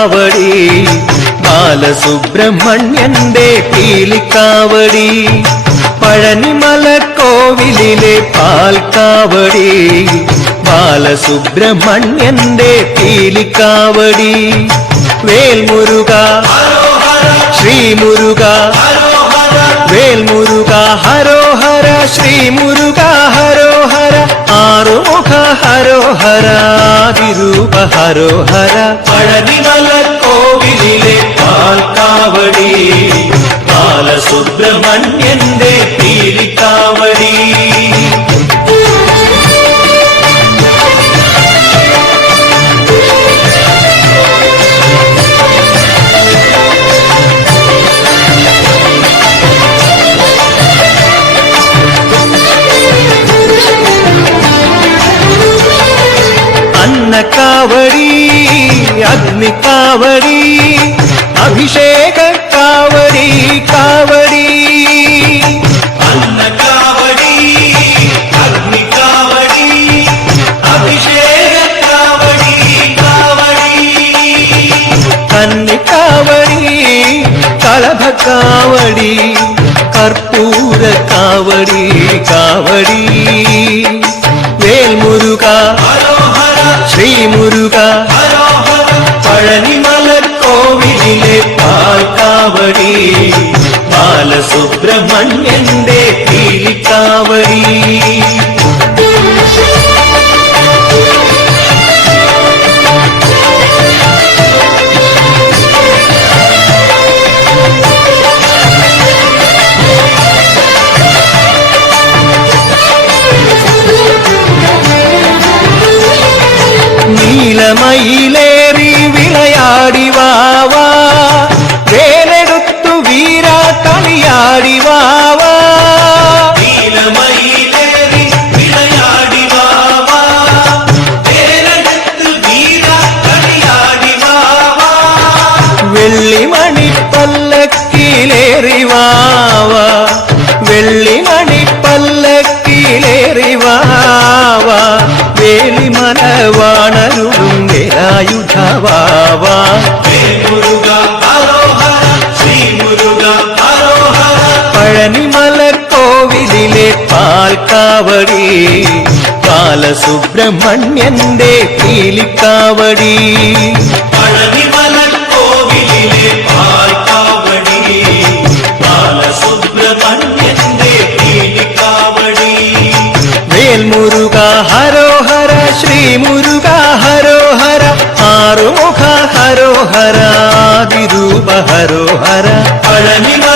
കാവടി ബാലസുബ്രഹ്മണ്യന്റെ പീലിക്കാവടി പഴനിമല കോവിലിലെ പാൽക്കാവടി ബാലസുബ്രഹ്മണ്യന്റെ പീലിക്കാവടി വേൽമുരുക ശ്രീമുരുക വേൽമുരുക ഹരോഹര ശ്രീമുരുക ഹരോഹര ആറുമുഖ ഹരോഹര ആദിരൂപ ഹരോഹര പഴനിമല കോവിലിലെ പാൽക്കാവടി ബാലസുബ്രഹ്മണ്യന്റെ പീലിക്കാവടി കാവടി അഗ്നിക്കാവടി അഭിഷേക കാവടി കാവടി അന്നകാവടി അഗ്നിക്കാവടി അഭിഷേക കാവടി കാവടി കന്നിക്കാവടി കളഭക്കാവടി കർപ്പൂര കാവടി കാവടി വേൽമുരുക ശ്രീമുരുക പഴനിമല കോവിലിലെ പാൽക്കാവടി ബാലസുബ്രഹ്മണ്യന്റെ പീലിക്കാവടി നീലമയിലേറി വിളയാടി വാവാ വേലെടുത്തു വീര കളിയാടി വാവാ നീലമയിലേറി വിളയാടി വാവാ വേലെടുത്തു വീര കളിയാടി വാവാ വെള്ളിമണി പല്ലക്കിലേറി വാവാ വെള്ളിമണി പല്ലക്കിലേറി വാവാ വേലിമല വാണരുടും വേലായുധവാവാ വേൽമുരുക ഹരോഹര ശ്രീമുരുക ഹരോഹര പഴനിമല കോവിലിലെ പാൽക്കാവടി ബാലസുബ്രഹ്മണ്യന്റെ പീലിക്കാവടി പഴനിമല കോവിലിലെ പാൽക്കാവടി ബാലസുബ്രഹ്മണ്യന്റെ പീലിക്കാവടി വേൽമുരുക ഹരോഹര ശ്രീമുരുക ഹരോഹര ആറുമുഖ ഹരോഹര ആദിരൂപ ഹരോഹര പഴനിമല